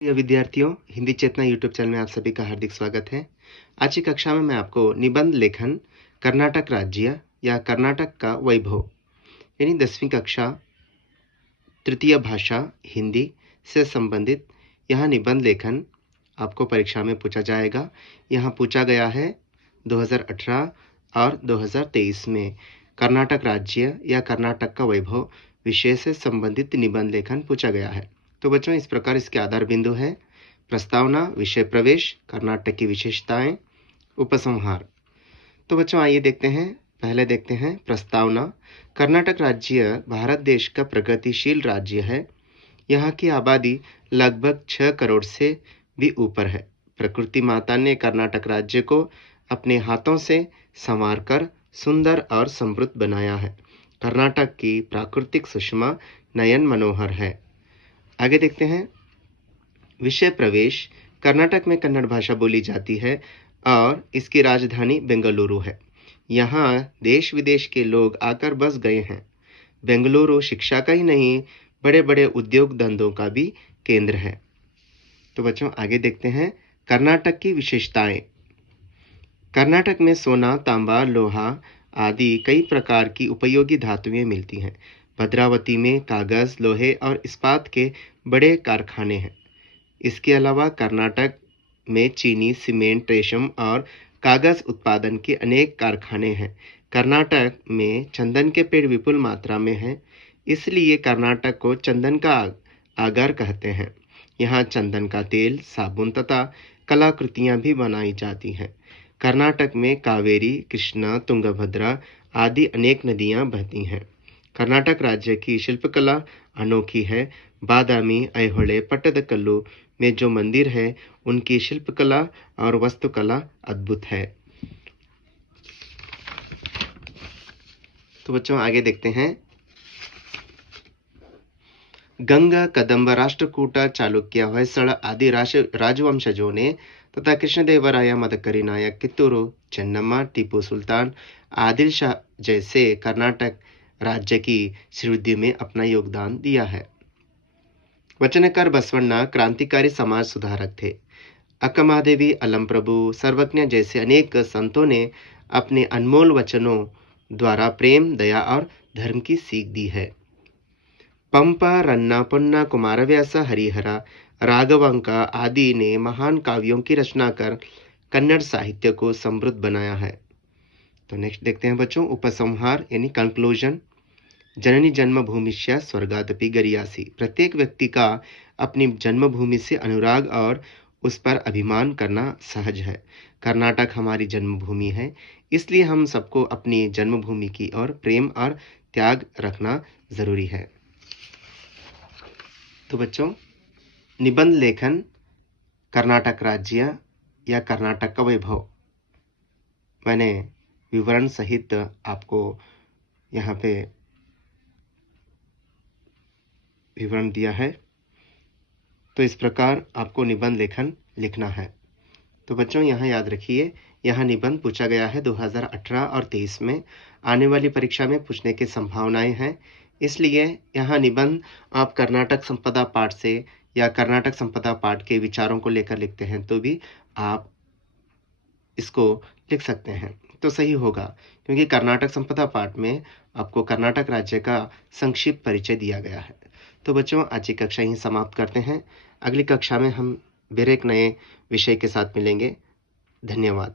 प्रिय विद्यार्थियों, हिंदी चेतना YouTube channel में आप सभी का हार्दिक स्वागत है। आज की कक्षा में मैं आपको निबंध लेखन कर्नाटक राज्य या कर्नाटक का वैभव यानी 10वीं कक्षा तृतीय भाषा हिंदी से संबंधित यह निबंध लेखन आपको परीक्षा में पूछा जाएगा। यहाँ पूछा गया है 2018 और 2023 में कर्नाटक राज्य या कर्नाटक का वैभव विषय से संबंधित निबंध लेखन पूछा गया है। तो बच्चों, इस प्रकार इसके आधार बिंदु है प्रस्तावना, विषय प्रवेश, कर्नाटक की विशेषताएं, उपसंहार। तो बच्चों आइए पहले देखते हैं प्रस्तावना। कर्नाटक राज्य भारत देश का प्रगतिशील राज्य है। यहाँ की आबादी लगभग 6 करोड़ से भी ऊपर है। प्रकृति माता ने कर्नाटक राज्य को अपने हाथों से संवारकर सुंदर और समृद्ध बनाया है। कर्नाटक की प्राकृतिक सुषमा नयन मनोहर है। आगे देखते हैं विषय प्रवेश। कर्नाटक में कन्नड़ भाषा बोली जाती है और इसकी राजधानी बेंगलुरु है। यहाँ देश विदेश के लोग आकर बस गए हैं। बेंगलुरु शिक्षा का ही नहीं, बड़े बड़े उद्योग धंधों का भी केंद्र है। तो बच्चों आगे देखते हैं कर्नाटक की विशेषताएं। कर्नाटक में सोना, तांबा, लोहा आदि कई प्रकार की उपयोगी धातुएं मिलती हैं। भद्रावती में कागज, लोहे और इस्पात के बड़े कारखाने हैं। इसके अलावा कर्नाटक में चीनी, सीमेंट, रेशम और कागज उत्पादन के अनेक कारखाने हैं। कर्नाटक में चंदन के पेड़ विपुल मात्रा में हैं, इसलिए कर्नाटक को चंदन का आगर कहते हैं। यहाँ चंदन का तेल, साबुन तथा कलाकृतियाँ भी बनाई जाती हैं। कर्नाटक में कावेरी, कृष्णा, तुंगभद्रा आदि अनेक नदियाँ बहती हैं। कर्नाटक राज्य की शिल्पकला अनोखी है। बादामी, ऐहोळे, पट्टदकल्लु में जो मंदिर है उनकी शिल्पकला और वास्तुकला अद्भुत है। तो बच्चों आगे देखते हैं गंगा, कदंब, राष्ट्रकूट, चालुक्य, होयसळ आदि राजवंशजों ने तथा कृष्णदेवराय, मदकरी नायक, कित्तूरू चेन्नम्मा, टीपू सुल्तान, आदिल शाह जैसे कर्नाटक राज्य की समृद्धि में अपना योगदान दिया है। वचनकर बसवण्ण क्रांतिकारी समाज सुधारक थे। अक्कमहादेवी, अलमप्रभु, सर्वज्ञ जैसे अनेक संतों ने अपने अनमोल वचनों द्वारा प्रेम, दया और धर्म की सीख दी है। पंप, रन्ना, पुन्ना, कुमारव्यास, हरिहर, राघवांक आदि ने महान काव्यों की रचना कर कन्नड़ साहित्य को समृद्ध बनाया है। तो नेक्स्ट देखते हैं बच्चों उपसंहार यानी कंक्लूजन। जननी जन्मभूमिश्च स्वर्गादपि गरियासी। प्रत्येक व्यक्ति का अपनी जन्मभूमि से अनुराग और उस पर अभिमान करना सहज है। कर्नाटक हमारी जन्मभूमि है, इसलिए हम सबको अपनी जन्मभूमि की ओर प्रेम और त्याग रखना जरूरी है। तो बच्चों निबंध लेखन कर्नाटक राज्य या कर्नाटक का वैभव मैंने विवरण सहित आपको यहाँ पे विवरण दिया है। तो इस प्रकार आपको निबंध लेखन लिखना है। तो बच्चों यहाँ याद रखिए, यहाँ निबंध पूछा गया है 2018 और 23 में। आने वाली परीक्षा में पूछने की संभावनाएं हैं, इसलिए यहाँ निबंध आप कर्नाटक संपदा पाठ से या कर्नाटक संपदा पाठ के विचारों को लेकर लिखते हैं तो भी आप इसको लिख सकते हैं तो सही होगा, क्योंकि कर्नाटक संपदा पाठ में आपको कर्नाटक राज्य का संक्षिप्त परिचय दिया गया है। तो बच्चों आज की कक्षा यहीं समाप्त करते हैं। अगली कक्षा में हम फिर एक नए विषय के साथ मिलेंगे। धन्यवाद।